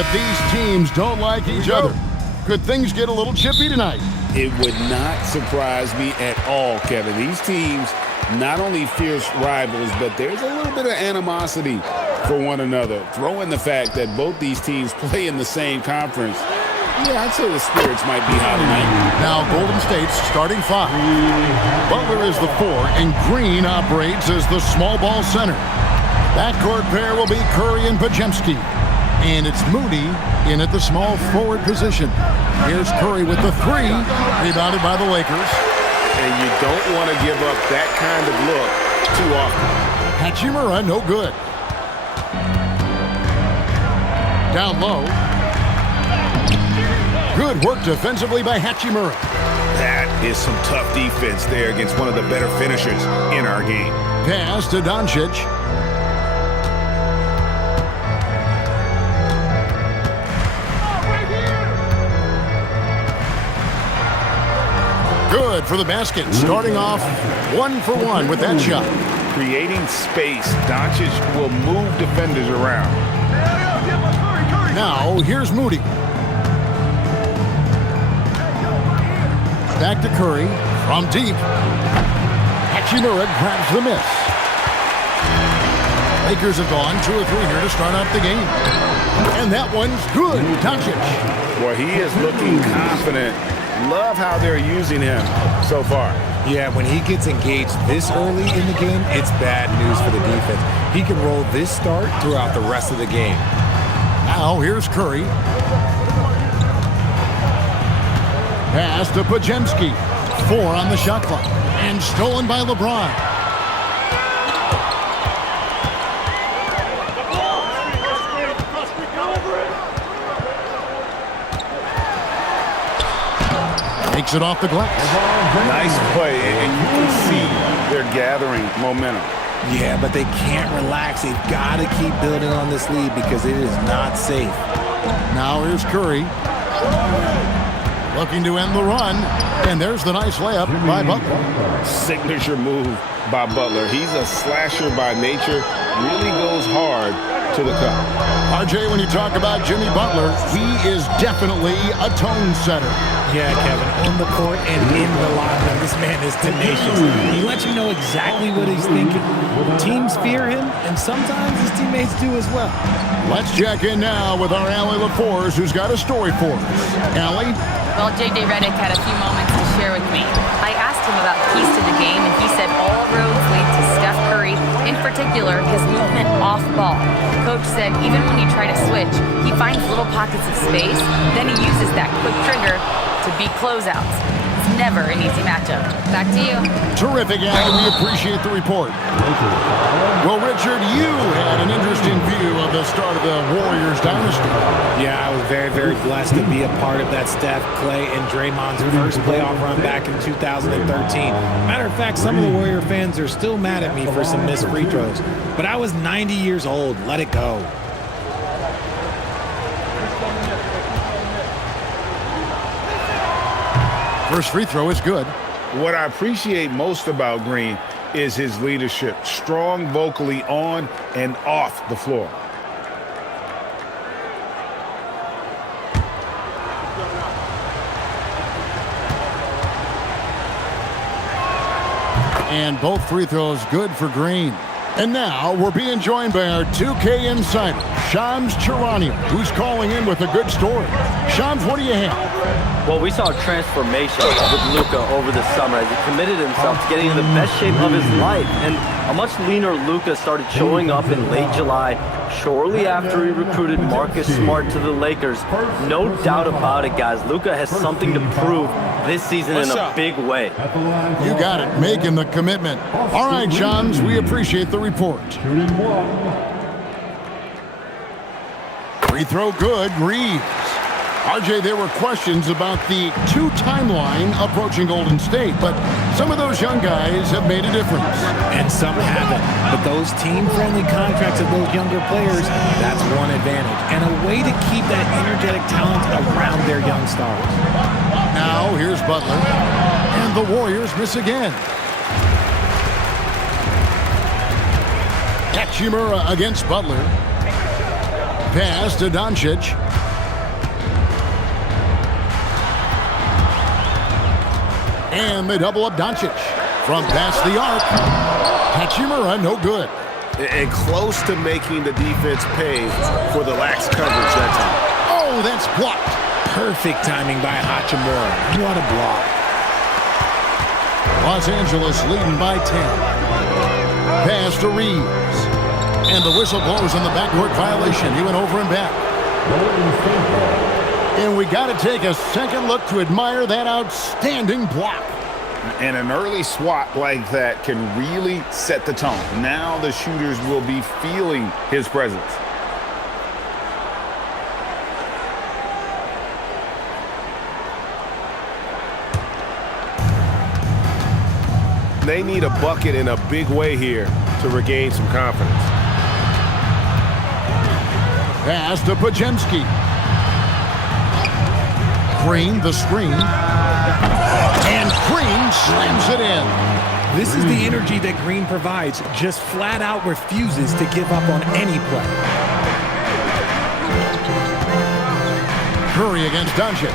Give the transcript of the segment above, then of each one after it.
that these teams don't like each other. Could things get a little chippy tonight? It would not surprise me at all, Kevin. These teams, not only fierce rivals, but there's a little bit of animosity for one another. Throw in the fact that both these teams play in the same conference. Yeah, I'd say the spirits might be high tonight. Now Golden State's starting 5. Butler is the 4, and Green operates as the small ball center. Backcourt pair will be Curry and Podziemski. And it's Moody in at the small forward position. Here's Curry with the 3, rebounded by the Lakers. And you don't want to give up that kind of look too often. Hachimura, no good. Down low. Good work defensively by Hachimura. That is some tough defense there against one of the better finishers in our game. Pass to Doncic. Good for the basket. Starting off 1 for 1 with that shot. Creating space, Doncic will move defenders around. Now, here's Moody. Back to Curry from deep. Hachimura grabs the miss. Lakers have gone 2 or 3 here to start out the game. And that one's good. Doncic. Well, he is looking confident. Love how they're using him so far. Yeah, when he gets engaged this early in the game, it's bad news for the defense. He can roll this start throughout the rest of the game. Now, here's Curry. Pass to Podziemski. 4 on the shot clock. And stolen by LeBron. Takes it off the glass. Nice play, and you can see they're gathering momentum. Yeah, but they can't relax. They've got to keep building on this lead because it is not safe. Now here's Curry. Looking to end the run. And there's the nice layup by Butler. Signature move by Butler. He's a slasher by nature. Really goes hard to the cup. RJ, when you talk about Jimmy Butler, he is definitely a tone setter. Yeah, Kevin, on the court and in the locker room, this man is tenacious. He lets you know exactly what he's thinking. Teams fear him, and sometimes his teammates do as well. Let's check in now with our Allie LaForce, who's got a story for us. Allie? Well, J.J. Redick had a few moments to share with me. I asked him about keys to the game, and he said all roads lead to Steph Curry, in particular, his movement off ball. Coach said even when you try to switch, he finds little pockets of space, then he uses that quick trigger to beat closeouts. It's never an easy matchup. Back to you. Terrific, Allie. We appreciate the report. Well, Richard, you had an interesting view of the start of the Warriors dynasty. Yeah, I was very, very blessed to be a part of that Steph, Clay, and Draymond's first playoff run back in 2013. Matter of fact, some of the Warrior fans are still mad at me for some missed free throws. But I was 90 years old. Let it go. First free throw is good. What I appreciate most about Green is his leadership. Strong vocally on and off the floor. And both free throws good for Green. And now we're being joined by our 2K insider, Shams Charania, who's calling in with a good story. Shams, what do you have? Well, we saw a transformation with Luka over the summer as he committed himself to getting in the best shape of his life. And a much leaner Luka started showing up in late July, shortly after he recruited Marcus Smart to the Lakers. No doubt about it, guys. Luka has something to prove this season in a big way. You got it, making the commitment. All right, Shams, we appreciate the report. Free throw good, Reeves. RJ, there were questions about the 2 timeline approaching Golden State, but some of those young guys have made a difference. And some haven't. But those team-friendly contracts of those younger players, that's one advantage. And a way to keep that energetic talent around their young stars. Now, here's Butler. And the Warriors miss again. Hachimura against Butler. Pass to Doncic. And they double up Doncic. From past the arc. Hachimura, no good. And close to making the defense pay for the lax coverage that time. Oh, that's blocked. Perfect timing by Hachimura. What a block. Los Angeles leading by 10. Pass to Reeves. And the whistle blows on the backcourt violation. He went over and back. And we got to take a second look to admire that outstanding block. And an early swat like that can really set the tone. Now the shooters will be feeling his presence. They need a bucket in a big way here to regain some confidence. Pass to Pajemski. Green, the screen. And Green slams it in. This is the energy that Green provides, just flat out refuses to give up on any play. Curry against Doncic.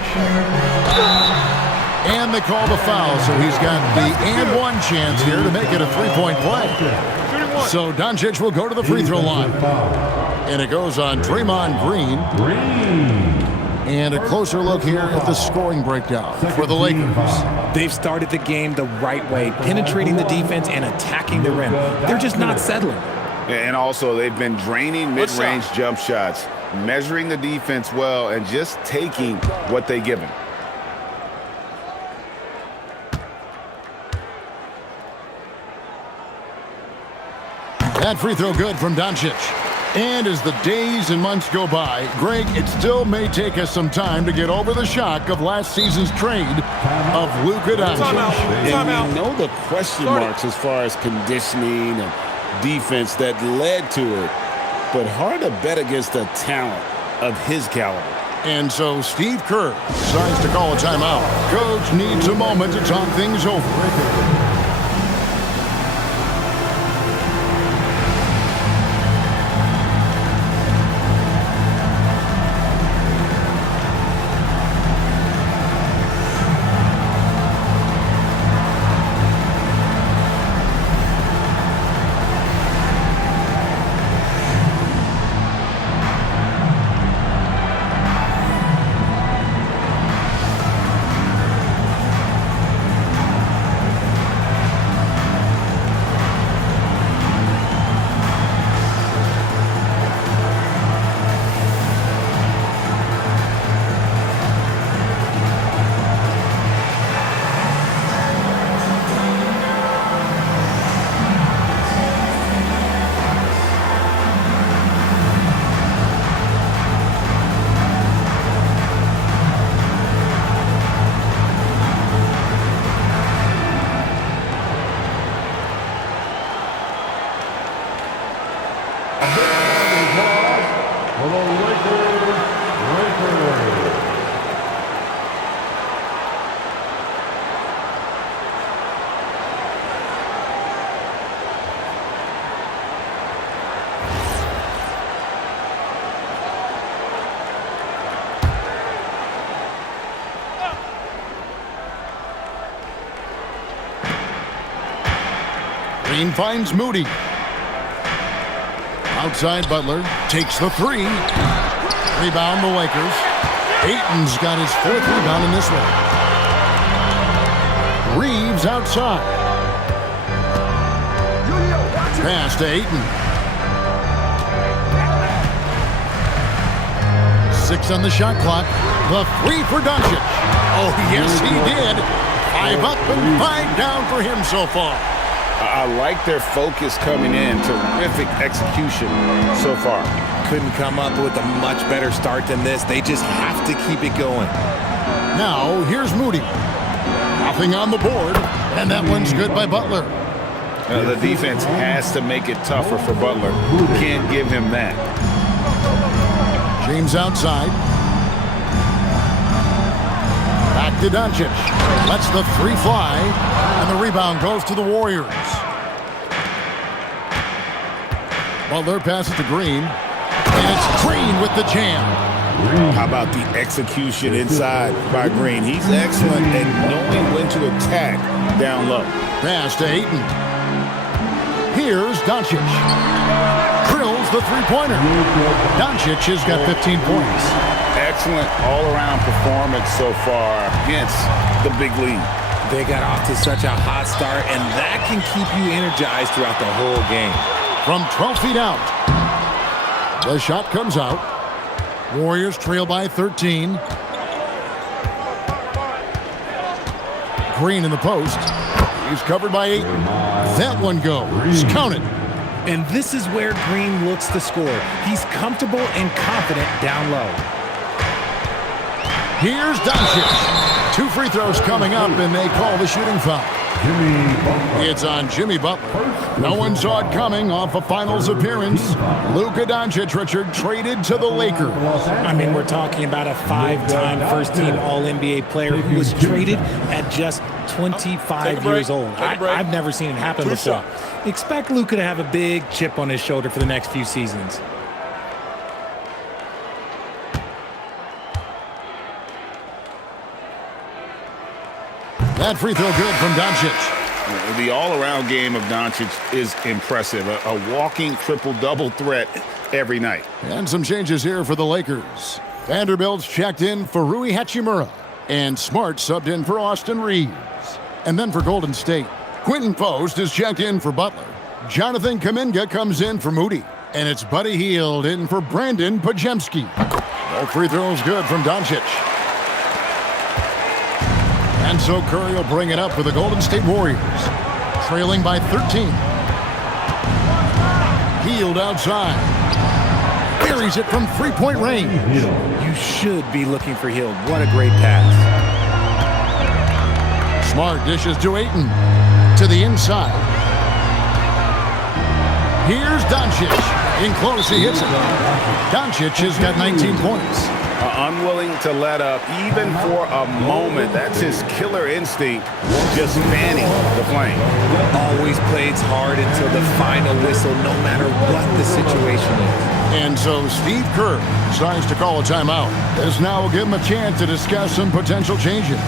And they call the foul, so he's got the and one chance here to make it a three-point play. So Doncic will go to the free throw line. And it goes on Draymond Green. And a closer look here at the scoring breakdown for the Lakers. They've started the game the right way, penetrating the defense and attacking the rim. They're just not settling. And also, they've been draining mid-range jump shots, measuring the defense well, and just taking what they give them. That free throw good from Doncic. And as the days and months go by, Greg, it still may take us some time to get over the shock of last season's trade of Luka Doncic. And we know the question marks as far as conditioning and defense that led to it, but hard to bet against a talent of his caliber. And so Steve Kerr decides to call a timeout. Coach needs a moment to talk things over. Green finds Moody. Outside Butler. Takes the three. Rebound the Lakers. Ayton's got his fourth rebound in this one. Reeves outside. Pass to Ayton. 6 on the shot clock. The three for Doncic. Oh, yes, he did. 5 up and 5 down for him so far. I like their focus coming in. Terrific execution so far. Couldn't come up with a much better start than this. They just have to keep it going. Now, here's Moody. Nothing on the board, and that one's good by Butler. The defense has to make it tougher for Butler. Can't give him that. James outside. Back to Doncic. Lets the three fly, and the rebound goes to the Warriors. Butler passes to Green, and it's Green with the jam. How about the execution inside by Green? He's excellent at knowing when to attack down low. Pass to Ayton. Here's Doncic. Drills the three-pointer. Doncic has got 15 points. Excellent all-around performance so far against the big lead. They got off to such a hot start, and that can keep you energized throughout the whole game. From 12 feet out. The shot comes out. Warriors trail by 13. Green in the post. He's covered by 8. That one goes. Counted. And this is where Green looks to score. He's comfortable and confident down low. Here's Doncic. 2 free throws coming up, and they call the shooting foul. It's on Jimmy Butler. No one saw it coming off a finals appearance. Luka Doncic, Richard, traded to the Lakers. I mean, we're talking about a 5-time first-team All-NBA player who was traded at just 25 years old. I've never seen it happen before. Expect Luka to have a big chip on his shoulder for the next few seasons. That free throw good from Doncic. The all-around game of Doncic is impressive. A walking triple-double threat every night. And some changes here for the Lakers. Vanderbilt's checked in for Rui Hachimura. And Smart subbed in for Austin Reeves. And then for Golden State, Quentin Post is checked in for Butler. Jonathan Kuminga comes in for Moody. And it's Buddy Hield in for Brandon Pajemski. Both free throws good from Doncic. And so Curry will bring it up for the Golden State Warriors. Trailing by 13. Hield outside. Buries it from three-point range. You should be looking for Hield. What a great pass. Smart dishes to Ayton. To the inside. Here's Doncic. In close, he hits it. Doncic has got 19 points. Unwilling to let up even for a moment. That's his killer instinct, just fanning the flame. Always plays hard until the final whistle, no matter what the situation is. And so Steve Kerr decides to call a timeout. This now will give him a chance to discuss some potential changes.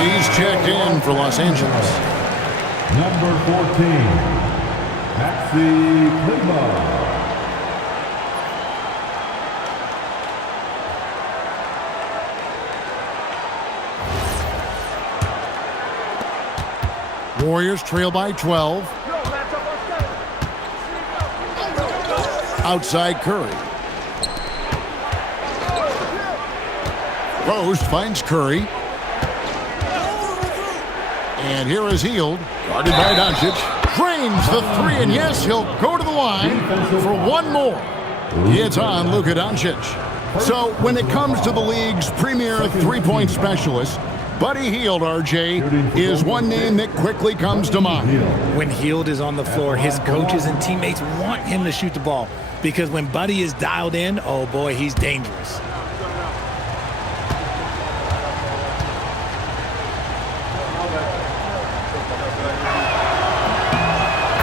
He's checked in for Los Angeles. Number 14, Maxi Kleber. Warriors trail by 12. Outside Curry. Post finds Curry. And here is Hield, guarded by Doncic. Drains the three, and yes, he'll go to the line for one more. It's on Luka Doncic. So when it comes to the league's premier three-point specialist, Buddy Hield, RJ, is one name that quickly comes to mind. When Hield is on the floor, his coaches and teammates want him to shoot the ball, because when Buddy is dialed in, oh boy, he's dangerous.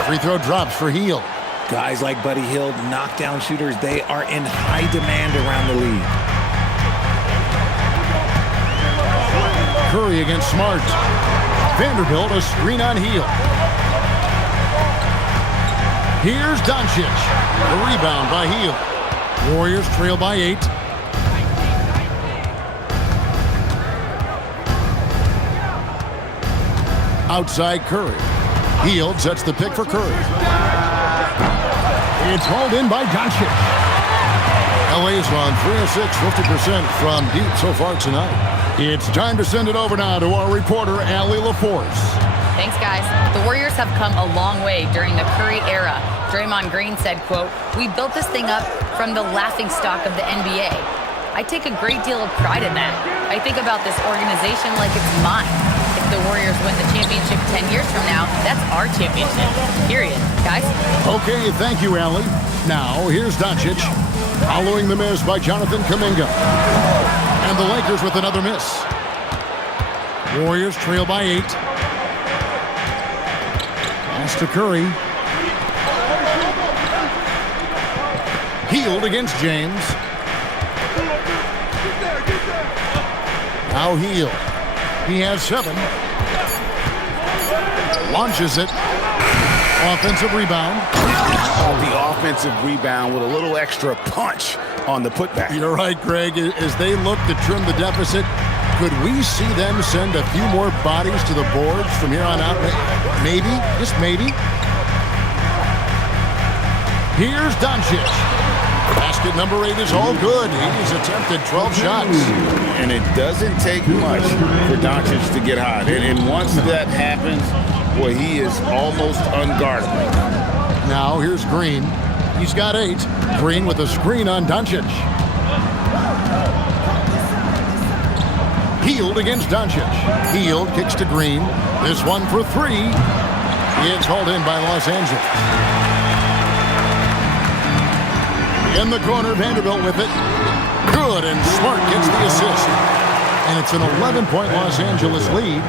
Free throw drops for Hield. Guys like Buddy Hield, knockdown shooters, they are in high demand around the league. Curry against Smart. Vanderbilt a screen on Hield. Here's Doncic. The rebound by Hield. Warriors trail by 8. Outside Curry. Hield sets the pick for Curry. It's hauled in by Doncic. LA's on 3 of 6, 50% from deep so far tonight. It's time to send it over now to our reporter, Allie LaForce. Thanks, guys. The Warriors have come a long way during the Curry era. Draymond Green said, quote, "We built this thing up from the laughingstock of the NBA. I take a great deal of pride in that. I think about this organization like it's mine. If the Warriors win the championship 10 years from now, that's our championship. Period. Guys?" Okay, thank you, Allie. Now, here's Doncic, following the miss by Jonathan Kuminga. And the Lakers with another miss. Warriors trail by 8. Pass to Curry. Hield against James. Now Hield. He has 7. Launches it. Offensive rebound. The offensive rebound with a little extra punch on the putback. You're right, Greg. As they look to trim the deficit, could we see them send a few more bodies to the boards from here on out? Maybe, just maybe. Here's Doncic. Basket number 8 is all good. He's attempted 12 shots. And it doesn't take much for Doncic to get hot. And once that happens, boy, he is almost unguardable. Now here's Green. He's got 8. Green with a screen on Doncic. Hield against Doncic. Hield kicks to Green. This one for 3. It's hauled in by Los Angeles. In the corner, Vanderbilt with it. Good, and Smart gets the assist. And it's an 11-point Los Angeles lead.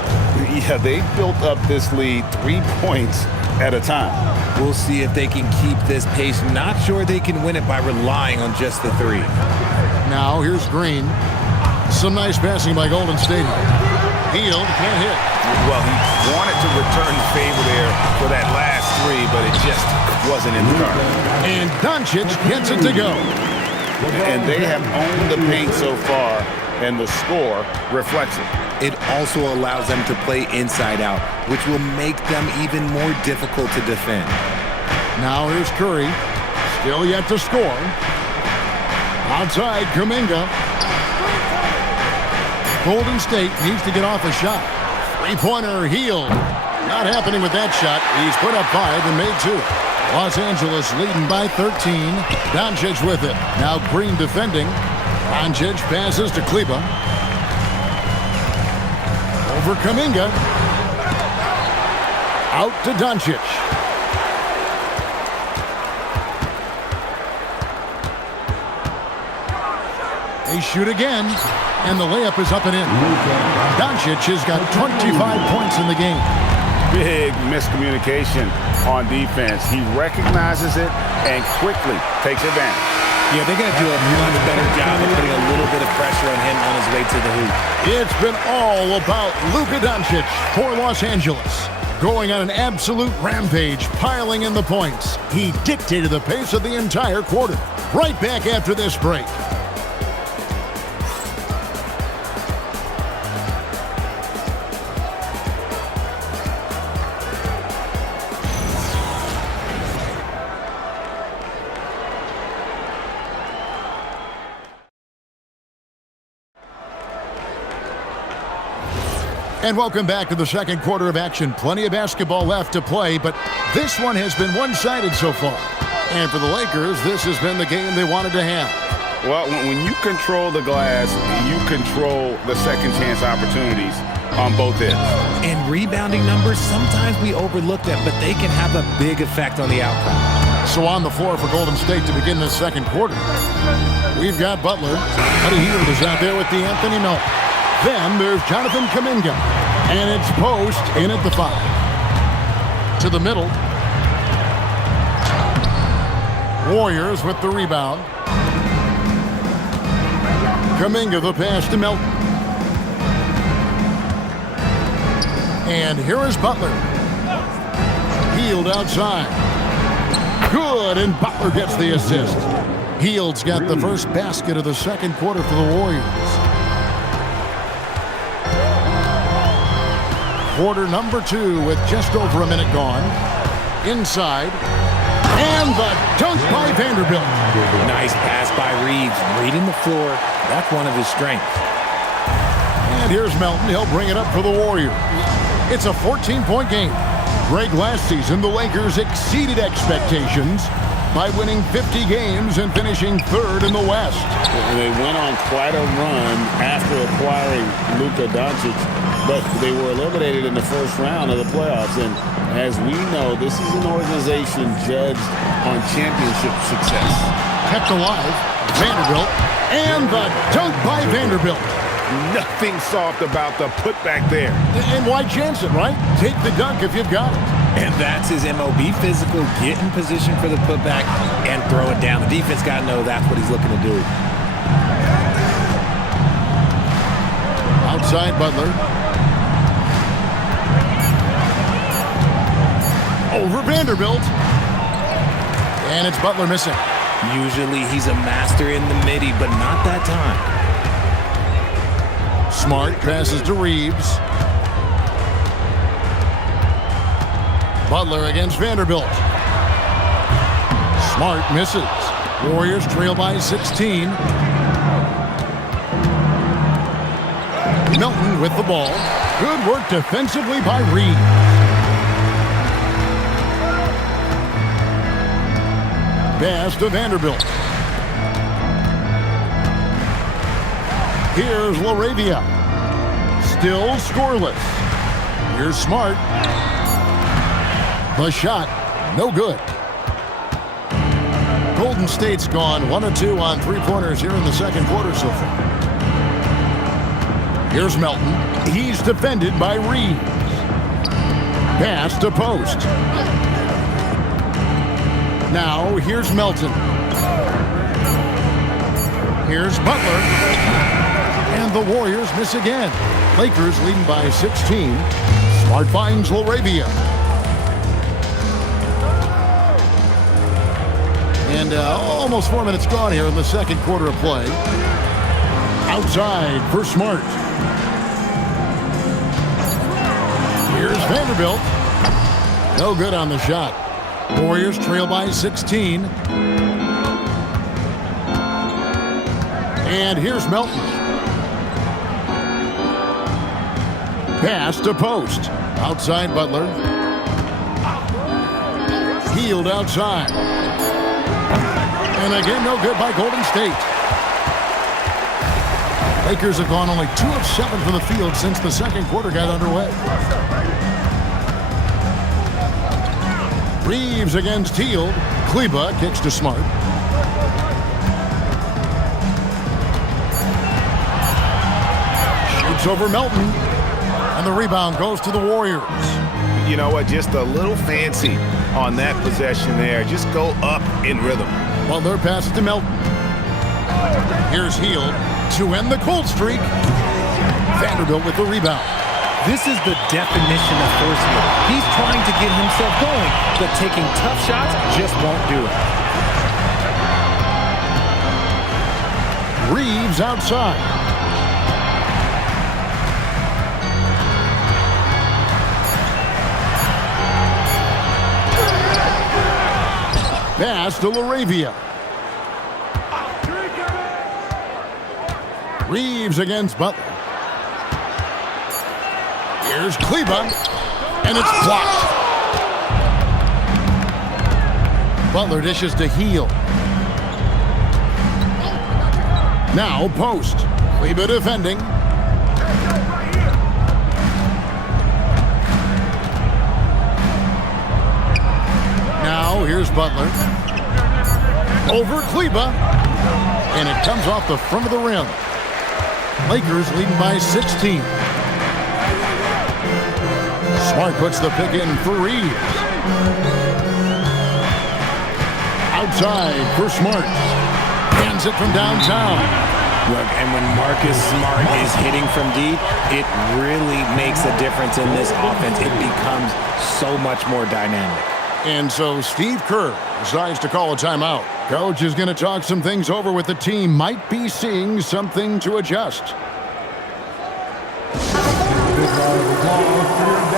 Yeah, they built up this lead 3 points at a time. We'll see if they can keep this pace. Not sure they can win it by relying on just the 3. Now here's Green. Some nice passing by Golden State. Hield can't hit. Well, he wanted to return the favor there for that last 3, but it just wasn't in the cards. And Doncic gets it to go. And they have owned the paint so far, and the score reflects it. It also allows them to play inside out, which will make them even more difficult to defend. Now here's Curry. Still yet to score. Outside, Kuminga. Golden State needs to get off a shot. Three-pointer, Hield. Not happening with that shot. He's put up 5 and made 2. Los Angeles leading by 13. Doncic with it. Now Green defending. Doncic passes to Kleber. Over Kuminga. Out to Doncic. They shoot again, and the layup is up and in. Doncic has got 25 points in the game. Big miscommunication on defense. He recognizes it and quickly takes advantage. Yeah, they're going to do a much better job of putting a little bit of pressure on him on his way to the hoop. It's been all about Luka Doncic for Los Angeles. Going on an absolute rampage, piling in the points. He dictated the pace of the entire quarter. Right back after this break. And welcome back to the second quarter of action. Plenty of basketball left to play, but this one has been one-sided so far. And for the Lakers, this has been the game they wanted to have. Well, when you control the glass, you control the second chance opportunities on both ends. And rebounding numbers, sometimes we overlook them, but they can have a big effect on the outcome. So on the floor for Golden State to begin this second quarter, we've got Butler. Buddy Hield is out there with Anthony Miller. Then there's Jonathan Kuminga. And it's post in at the 5. To the middle. Warriors with the rebound. Kuminga the pass to Melton. And here is Butler. Hield outside. Good, and Butler gets the assist. Hield's got the first basket of the second quarter for the Warriors. quarter number 2 with just over a minute gone. Inside. And the dunk by Vanderbilt. Nice pass by Reeves. Reading the floor. That's one of his strengths. And here's Melton. He'll bring it up for the Warriors. It's a 14-point game. Greg, last season, the Lakers exceeded expectations by winning 50 games and finishing 3rd in the West. They went on quite a run after acquiring Luka Doncic, but they were eliminated in the first round of the playoffs. And as we know, this is an organization judged on championship success. Kept alive, Vanderbilt, and the dunk by Vanderbilt. Nothing soft about the putback there. And why chance it, right? Take the dunk if you've got it. And that's his MO. Be physical, get in position for the putback, and throw it down. The defense got to know that's what he's looking to do. Outside Butler. Over Vanderbilt. And it's Butler missing. Usually he's a master in the midi, but not that time. Smart passes to Reeves. Butler against Vanderbilt. Smart misses. Warriors trail by 16. Melton with the ball. Good work defensively by Reeves. Pass to Vanderbilt. Here's LaRavia. Still scoreless. Here's Smart. The shot, no good. Golden State's gone 1 of 2 on three-pointers here in the second quarter so far. Here's Melton. He's defended by Reeves. Pass to Post. Now here's Melton. Here's Butler. And the Warriors miss again. Lakers leading by 16. Smart finds LaRavia. And almost 4 minutes gone here in the second quarter of play. Outside for Smart. Here's Vanderbilt. No good on the shot. Warriors trail by 16. And here's Melton. Pass to Post. Outside Butler. Healed outside. And again, no good by Golden State. Lakers have gone only 2 of 7 from the field since the second quarter got underway. Reeves against Hield. Kleba kicks to Smart. Shoots over Melton. And the rebound goes to the Warriors. You know what? Just a little fancy on that possession there. Just go up in rhythm. Butler passes to Melton. Here's Hield to end the cold streak. Vanderbilt with the rebound. This is the definition of forcing it. He's trying to get himself going, but taking tough shots just won't do it. Reeves outside. Pass to LaRavia. Reeves against Butler. Here's Kleba, and it's blocked. Butler dishes to Hield. Now Post. Kleba defending. Now here's Butler. Over Kleba. And it comes off the front of the rim. Lakers leading by 16. Smart puts the pick in for Reeves. Outside for Smart. Hands it from downtown. Look, and when Marcus Smart is hitting from deep, it really makes a difference in this offense. It becomes so much more dynamic. And so Steve Kerr decides to call a timeout. Coach is going to talk some things over with the team. Might be seeing something to adjust. Big round of applause for your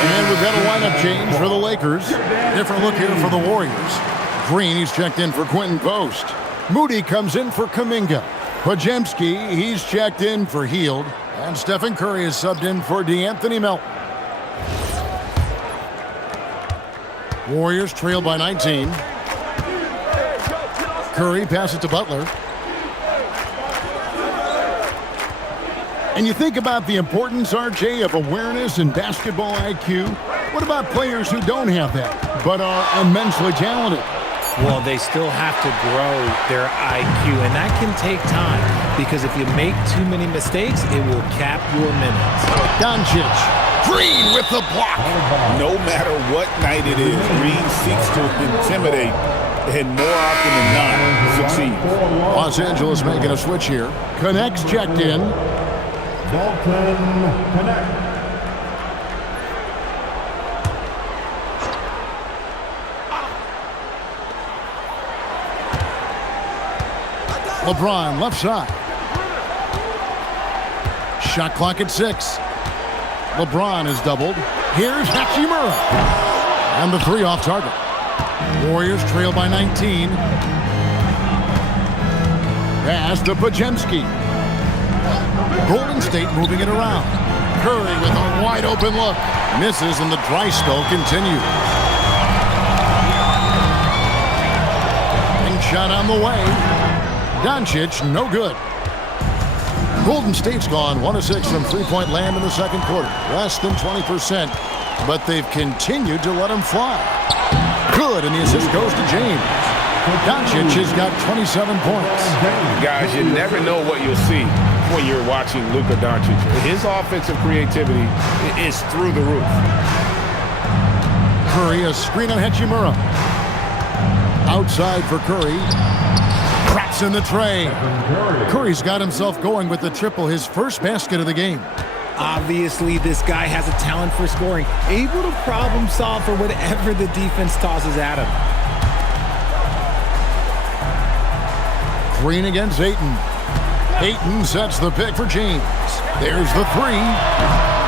And we've got a lineup change for the Lakers. Different look here for the Warriors. Green, he's checked in for Quentin Post. Moody comes in for Kuminga. Podziemski, he's checked in for Hield. And Stephen Curry is subbed in for DeAnthony Melton. Warriors trail by 19. Curry passes to Butler. And you think about the importance, RJ, of awareness and basketball IQ. What about players who don't have that, but are immensely talented? Well, they still have to grow their IQ, and that can take time because if you make too many mistakes, it will cap your minutes. Doncic, Green with the block. No matter what night it is, Green seeks to intimidate and more often than not succeed. Los Angeles making a switch here. Connects checked in. Dalton Connect. LeBron left side. Shot clock at 6. LeBron is doubled. Here's Hachimura. And the 3 off target. Warriors trail by 19. Pass to Podziemski. Golden State moving it around. Curry with a wide open look. Misses and the dry spell continues. And shot on the way. Doncic, no good. Golden State's gone 1 of 6 from three-point land in the second quarter. Less than 20%, but they've continued to let him fly. Good, and the assist goes to James. Doncic has got 27 points. Guys, you never know what you'll see when you're watching Luka Doncic. His offensive creativity is through the roof. Curry, a screen on Hachimura. Outside for Curry. Cracks in the tray. Curry's got himself going with the triple, his first basket of the game. Obviously, this guy has a talent for scoring, able to problem solve for whatever the defense tosses at him. Green against Ayton. Ayton sets the pick for James. There's the 3.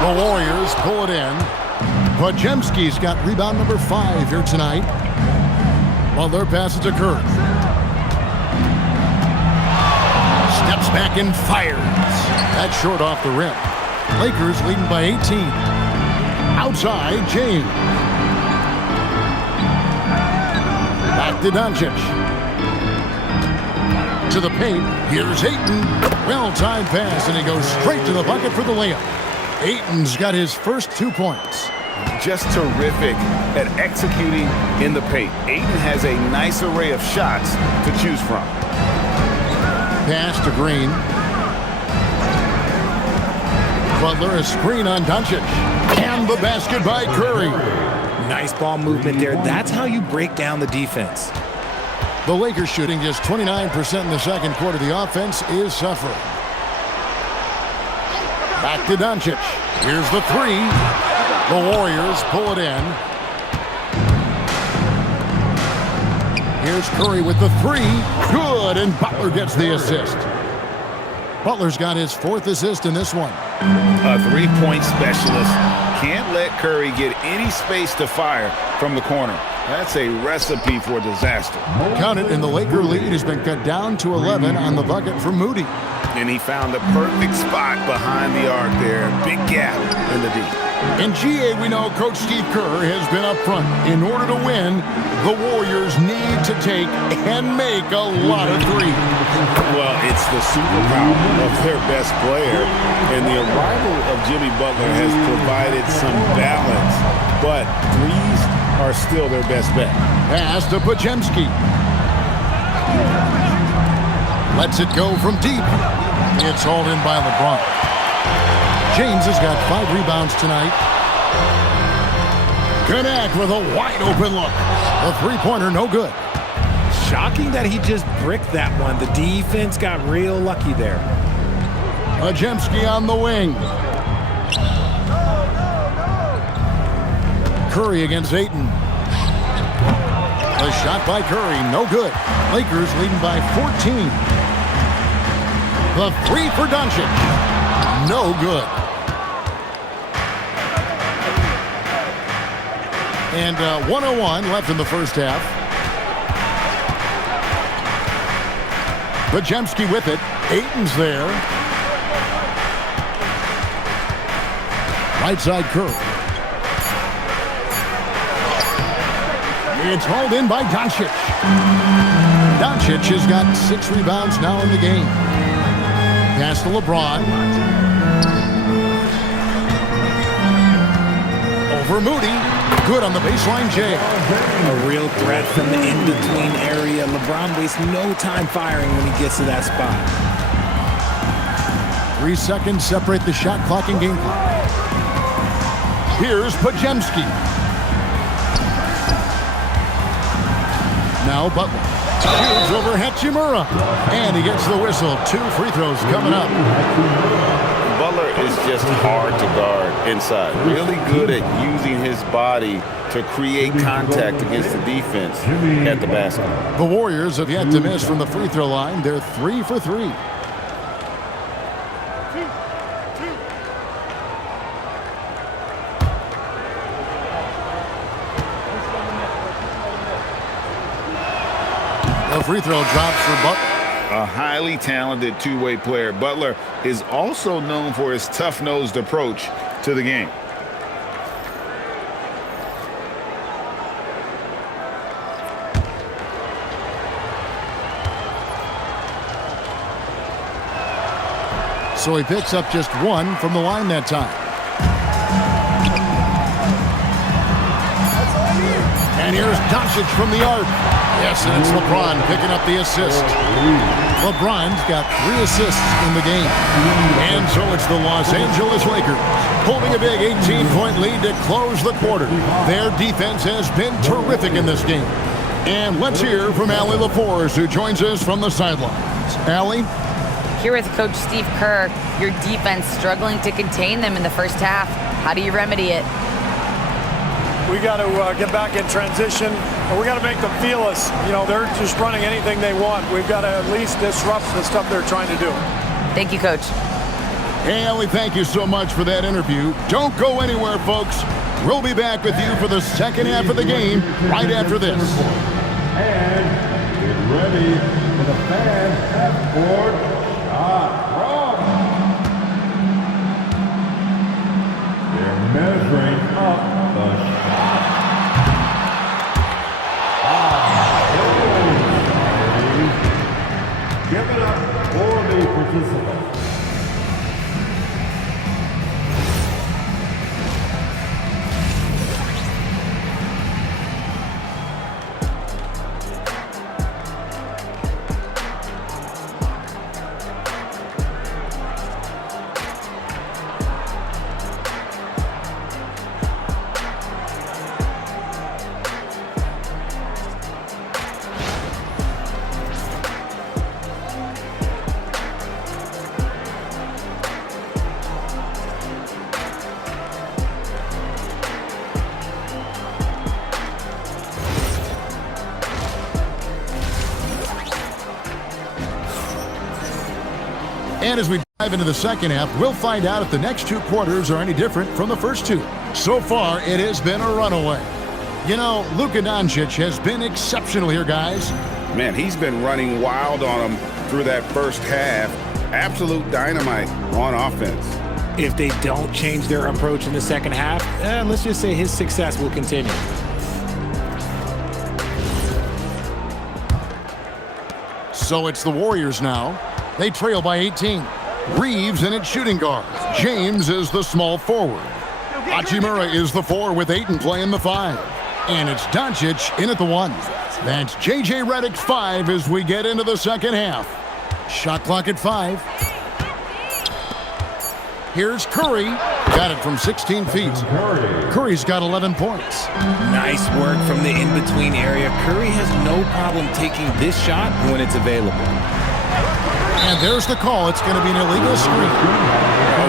The Warriors pull it in. Podziemski's got rebound number 5 here tonight. Butler passes to Curry. Steps back and fires. That's short off the rim. Lakers leading by 18. Outside, James. Back to Doncic. To the paint. Here's Ayton. Well-timed pass, and he goes straight to the bucket for the layup. Ayton's got his first 2 points. Just terrific at executing in the paint. Ayton has a nice array of shots to choose from. Pass to Green. Butler, a screen on Doncic. And the basket by Curry. Nice ball movement there. That's how you break down the defense. The Lakers shooting just 29% in the second quarter. The offense is suffering. Back to Doncic. Here's the 3. The Warriors pull it in. Here's Curry with the 3. Good, and Butler gets the assist. Butler's got his 4th assist in this one. A three-point specialist. Can't let Curry get any space to fire from the corner. That's a recipe for disaster. Count it, and the Laker lead has been cut down to 11 on the bucket for Moody. And he found the perfect spot behind the arc there. Big gap in the D. In GA, we know Coach Steve Kerr has been up front. In order to win, the Warriors need to take and make a lot of threes. Well, it's the superpower of their best player, and the arrival of Jimmy Butler has provided some balance, but threes are still their best bet. Pass to Podziemski. Lets it go from deep. It's hauled in by LeBron. James has got 5 rebounds tonight. Connect with a wide open look. The three-pointer no good. Shocking that he just bricked that one. The defense got real lucky there. Podziemski on the wing. Curry against Ayton. A shot by Curry, no good. Lakers leading by 14. The 3 for Doncic. No good. And 1:01 left in the first half. Pajemski with it. Ayton's there. Right side Curry. It's hauled in by Doncic. Doncic has got 6 rebounds now in the game. Pass to LeBron. Over Moody. Good on the baseline, Jay. A real threat from the in-between area. LeBron wastes no time firing when he gets to that spot. 3 seconds separate the shot clock and game clock. Here's Pajemski. Now Butler. Shoots over Hachimura. And he gets the whistle. 2 free throws coming up. Butler is just hard to guard inside. Really good at using his body to create contact against the defense at the basket. The Warriors have yet to miss from the free throw line. They're 3 for 3. The free throw drops for Butler. A highly talented two-way player. Butler is also known for his tough-nosed approach to the game. So he picks up just 1 from the line that time. And here's Doncic from the arc. Yes, and it's LeBron picking up the assist. LeBron's got 3 assists in the game. And so it's the Los Angeles Lakers holding a big 18-point lead to close the quarter. Their defense has been terrific in this game. And let's hear from Allie LaForce, who joins us from the sidelines. Allie? Here with Coach Steve Kerr, your defense struggling to contain them in the first half. How do you remedy it? We got to get back in transition, and we got to make them feel us. You know, they're just running anything they want. We've got to at least disrupt the stuff they're trying to do. Thank you, Coach. Hey, Allie, thank you so much for that interview. Don't go anywhere, folks. We'll be back with you for the second half of the game right after this. And get ready for the fan half-court shot clock. They're measuring up the shot. Give it up for the participants. And as we dive into the second half, we'll find out if the next 2 quarters are any different from the first 2. So far, it has been a runaway. You know, Luka Doncic has been exceptional here, guys. Man, he's been running wild on them through that first half. Absolute dynamite on offense. If they don't change their approach in the second half, let's just say his success will continue. So it's the Warriors now. They trail by 18. Reeves in at shooting guard. James is the small forward. Hachimura is the 4 with Ayton playing the 5. And it's Doncic in at the 1. That's J.J. Redick's 5 as we get into the second half. Shot clock at 5. Here's Curry. Got it from 16 feet. Curry's got 11 points. Nice work from the in-between area. Curry has no problem taking this shot when it's available. And there's the call. It's going to be an illegal screen.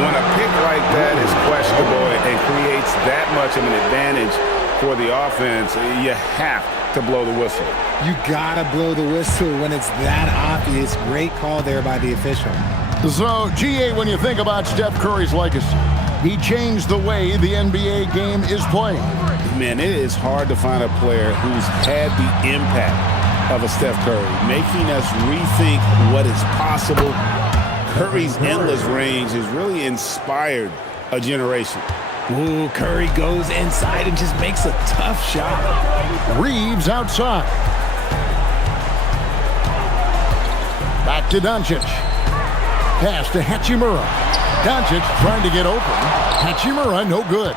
When a pick like that is questionable and creates that much of an advantage for the offense, you have to blow the whistle. You gotta blow the whistle when it's that obvious. Great call there by the official. So, GA, when you think about Steph Curry's legacy, he changed the way the NBA game is played. Man, it is hard to find a player who's had the impact of a Steph Curry, making us rethink what is possible. Curry's endless range has really inspired a generation. Ooh, Curry goes inside and just makes a tough shot. Reeves outside. Back to Doncic. Pass to Hachimura. Doncic trying to get open. Hachimura, no good.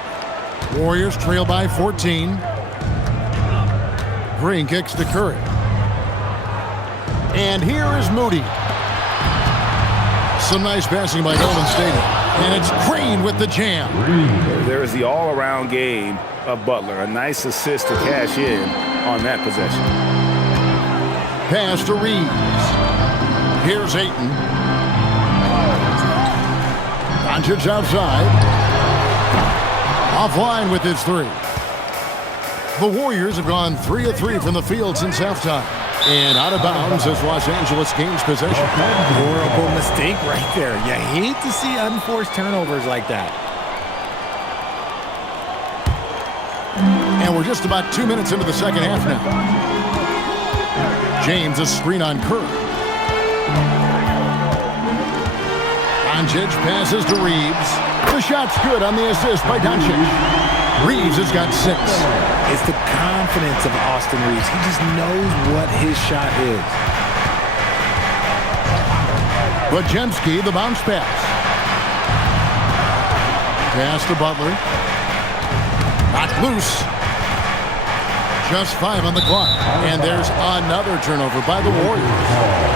Warriors trail by 14. Green kicks to Curry. And here is Moody. Some nice passing by Golden State. And it's Green with the jam. There is the all-around game of Butler. A nice assist to cash in on that possession. Pass to Reeves. Here's Ayton. Doncic outside. Offline with his three. The Warriors have gone 3 of 3 from the field since halftime. And out of bounds as Los Angeles gains possession. Horrible mistake right there. You hate to see unforced turnovers like that. And we're just about 2 minutes into the second half now. James, a screen on Curry. Doncic passes to Reeves. The shot's good on the assist by Doncic. Reeves has got 6. It's the confidence of Austin Reeves. He just knows what his shot is. Podziemski, the bounce pass. Pass to Butler. Not loose. Just 5 on the clock. And there's another turnover by the Warriors.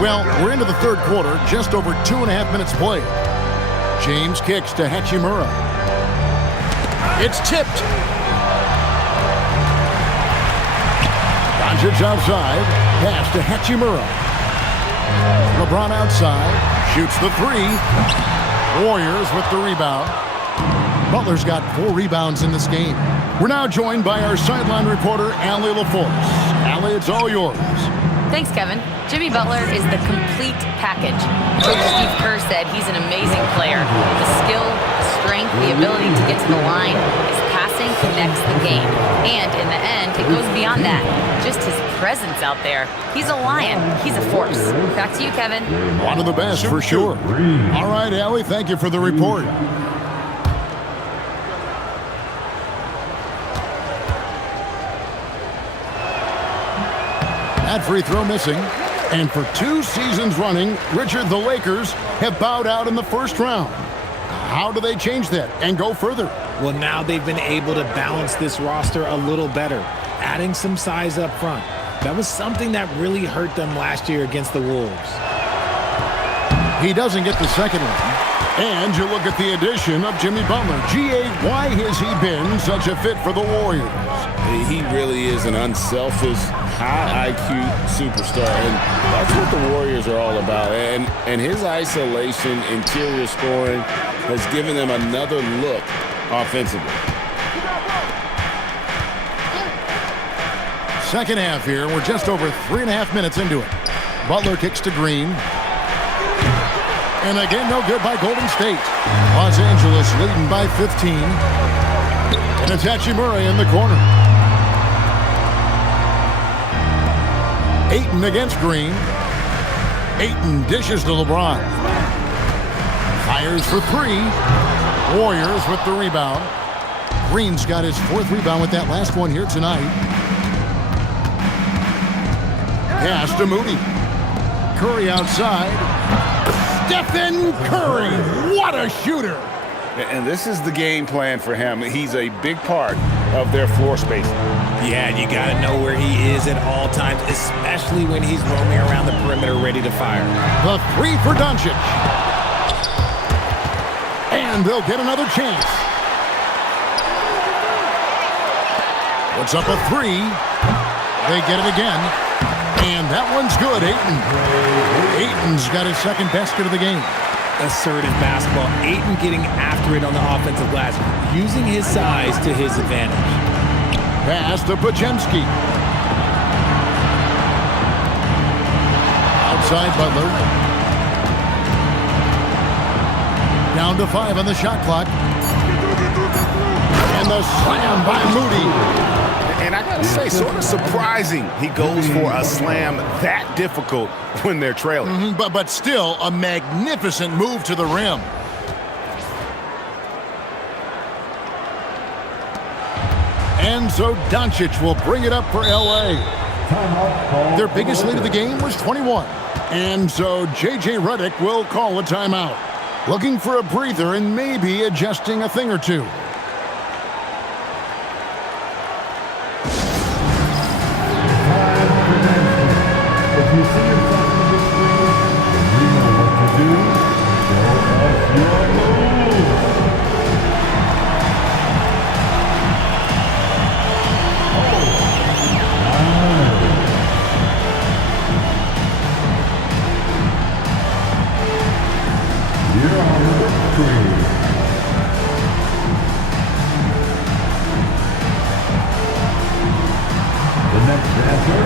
Well, we're into the third quarter, just over 2.5 minutes played. James kicks to Hachimura. It's tipped. Doncic outside. Pass to Hachimura. LeBron outside. Shoots the 3. Warriors with the rebound. Butler's got 4 rebounds in this game. We're now joined by our sideline reporter, Allie LaForce. Allie, it's all yours. Thanks, Kevin. Jimmy Butler is the complete package. Coach Steve Kerr said he's an amazing player. The skill, the strength, the ability to get to the line. His passing connects the game. And in the end, it goes beyond that. Just his presence out there. He's a lion. He's a force. Back to you, Kevin. One of the best, for sure. All right, Allie, thank you for the report. That free throw missing. And for 2 seasons running, Richard, the Lakers have bowed out in the first round. How do they change that and go further? Well, now they've been able to balance this roster a little better, adding some size up front. That was something that really hurt them last year against the Wolves. He doesn't get the second one. And you look at the addition of Jimmy Butler. G.A., why has he been such a fit for the Warriors? He really is an unselfish, high IQ superstar, and that's what the Warriors are all about. And his isolation, interior scoring has given them another look offensively. Second half here. We're just over 3.5 minutes into it. Butler kicks to Green. And again, no good by Golden State. Los Angeles leading by 15. And it's Hachimura in the corner. Ayton against Green. Ayton dishes to LeBron. Fires for 3. Warriors with the rebound. Green's got his 4th rebound with that last one here tonight. Pass to Moody. Curry outside. Stephen Curry, what a shooter! And this is the game plan for him. He's a big part of their floor spacing. Yeah, and you got to know where he is at all times, especially when he's roaming around the perimeter ready to fire. The 3 for Doncic. And they'll get another chance. Puts up a 3. They get it again. And that one's good, Ayton. Ayton's got his 2nd basket of the game. assertive basketball. Ayton getting after it on the offensive glass, using his size to his advantage. Pass to Pajemski. Outside Butler. Down to 5 on the shot clock. And the slam by Moody. And I gotta say, sort of surprising he goes for a slam that difficult when they're trailing. But still a magnificent move to the rim. And so Doncic will bring it up for L.A. Their biggest lead of the game was 21. And so J.J. Redick will call a timeout. Looking for a breather and maybe adjusting a thing or two. If you see yourself on the screen, you know what to do. Show us your move. You're on the screen. The next dancer.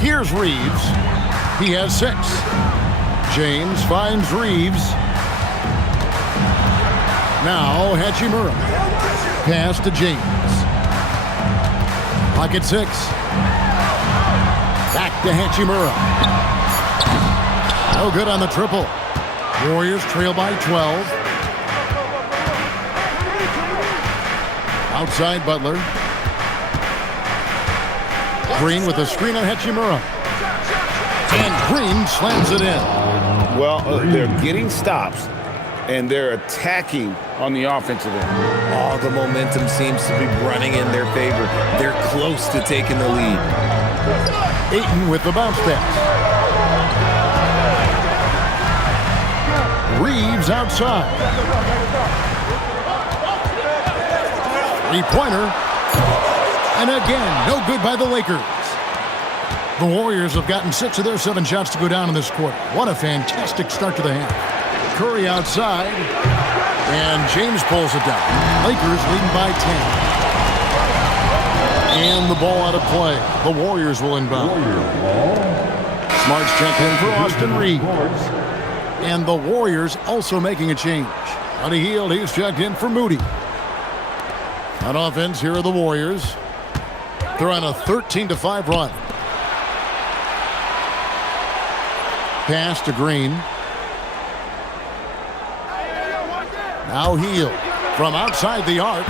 Here's Reeves. He has 6. James finds Reeves. Now Hachimura. Pass to James. Pocket 6. Back to Hachimura. No good on the triple. Warriors trail by 12. Outside Butler. Green with a screen on Hachimura. And Green slams it in. Well, they're getting stops, and they're attacking on the offensive end. All the momentum seems to be running in their favor. They're close to taking the lead. Ayton with the bounce pass. Reeves outside. Three-pointer. And again, no good by the Lakers. The Warriors have gotten 6 of their 7 shots to go down in this quarter. What a fantastic start to the half. Curry outside. And James pulls it down. Lakers leading by 10. And the ball out of play. The Warriors will inbound. Smart's checked in for Austin Reeves. And the Warriors also making a change. Buddy Hield, he's checked in for Moody. On offense, here are the Warriors. They're on a 13-5 run. Pass to Green. Now Hield from outside the arc.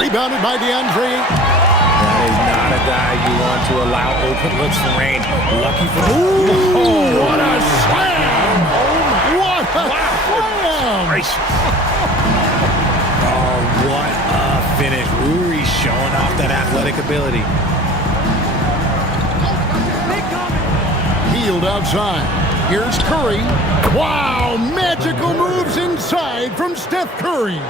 Rebounded by DeAndre. That is not a guy you want to allow open looks for range. Lucky for Ooh, what a slam! What a slam! Oh, what a finish. Uri showing off that athletic ability. Hield outside. Here's Curry. Wow, magical moves inside from Steph Curry.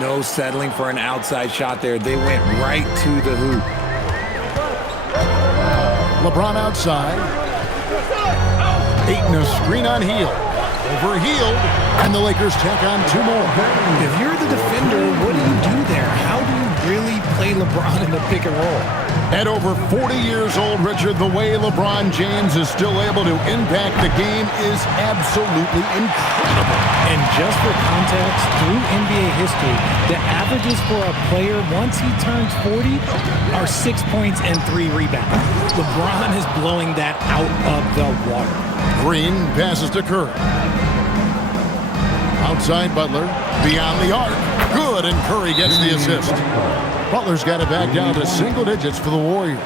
No settling for an outside shot there. They went right to the hoop. LeBron outside. Ayton a screen on Hield. Over Hield. And the Lakers take on 2 more. If you're the defender, what do you do there? How do you really play LeBron in the pick and roll? At over 40 years old, Richard, the way LeBron James is still able to impact the game is absolutely incredible. And just for context, through NBA history, the averages for a player once he turns 40 are 6 points and 3 rebounds. LeBron is blowing that out of the water. Green passes to Curry. Outside Butler, beyond the arc. Good, and Curry gets the assist. Butler's got it back down to single digits for the Warriors.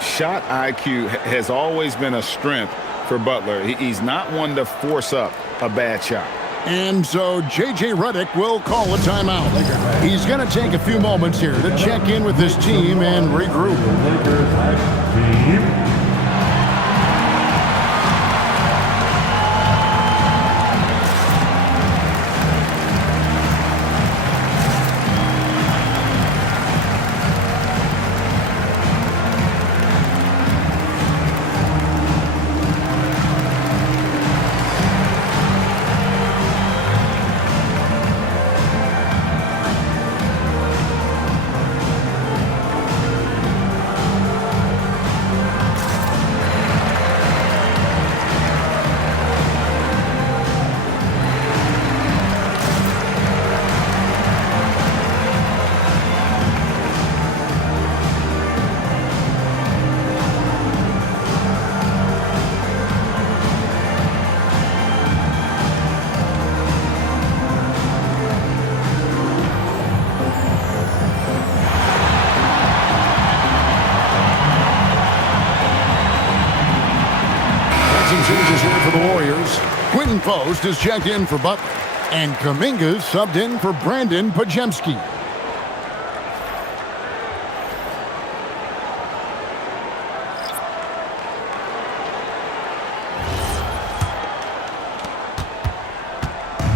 Shot IQ has always been a strength for Butler. He's not one to force up a bad shot. And so J.J. Redick will call a timeout. He's going to take a few moments here to check in with his team and regroup. Changes here for the Warriors. Quentin Post is checked in for Butler, and Kuminga's subbed in for Brandon Pajemski.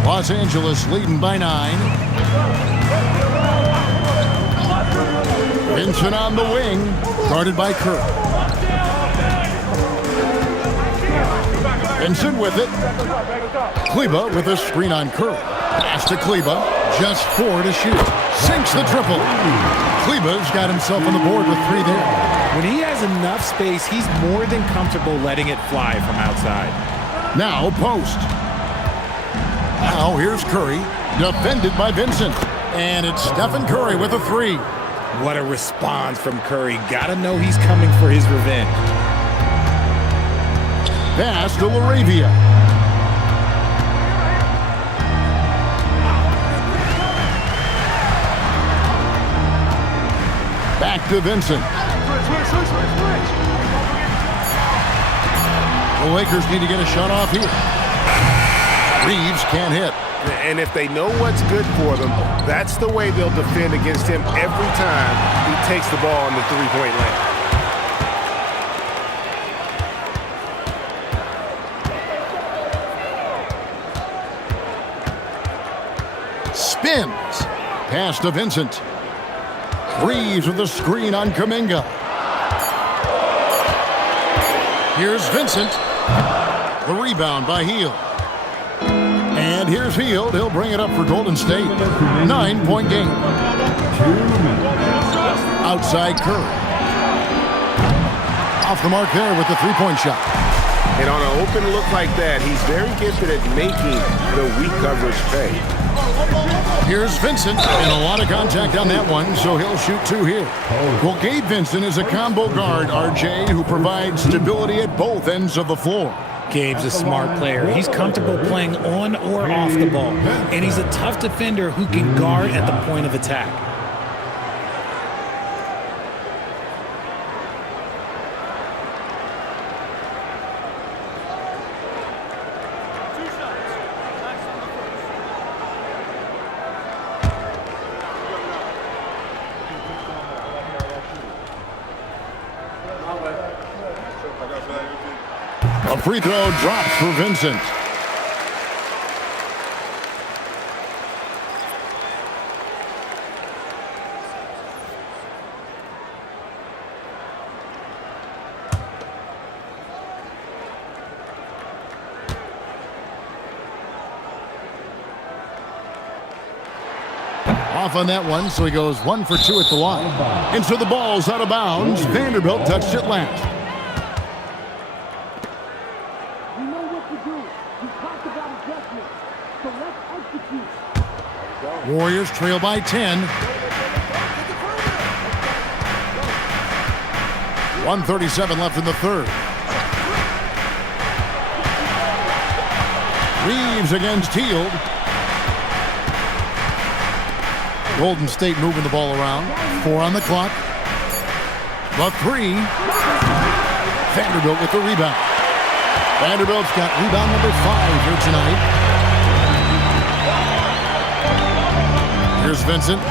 Los Angeles leading by 9. Vincent on the wing, guarded by Curry. Vincent with it. Kleba with a screen on Curry. Pass to Kleba. Just 4 to shoot. Sinks the triple. Kleba's got himself on the board with 3 there. When he has enough space, he's more than comfortable letting it fly from outside. Now Post. Now here's Curry. Defended by Vincent. And it's Stephen Curry with a 3. What a response from Curry. Gotta know he's coming for his revenge. Pass to LaRavia. Back to Vincent. The Lakers need to get a shot off here. Reeves can't hit. And if they know what's good for them, that's the way they'll defend against him every time he takes the ball in the three-point lane. Spins. Pass to Vincent. Reeves with the screen on Kuminga. Here's Vincent. The rebound by Hield. And here's Hield. He'll bring it up for Golden State. 9-point game. Outside Curry. Off the mark there with the three-point shot. And on an open look like that, he's very gifted at making the weak coverage pay. Here's Vincent, and a lot of contact on that one, so he'll shoot 2 here. Well, Gabe Vincent is a combo guard, RJ, who provides stability at both ends of the floor. Gabe's a smart player. He's comfortable playing on or off the ball, and he's a tough defender who can guard at the point of attack. A free throw drops for Vincent. off on that one, so he goes 1 for 2 at the line. And so the ball's out of bounds. Vanderbilt touched it last. We know what to do. We talked about adjustment. So let's execute. Warriors trail by 10. 1:37 left in the third. Reeves against Hield. Golden State moving the ball around. 4 on the clock. The 3. Vanderbilt with the rebound. Vanderbilt's got rebound number 5 here tonight. Here's Vincent.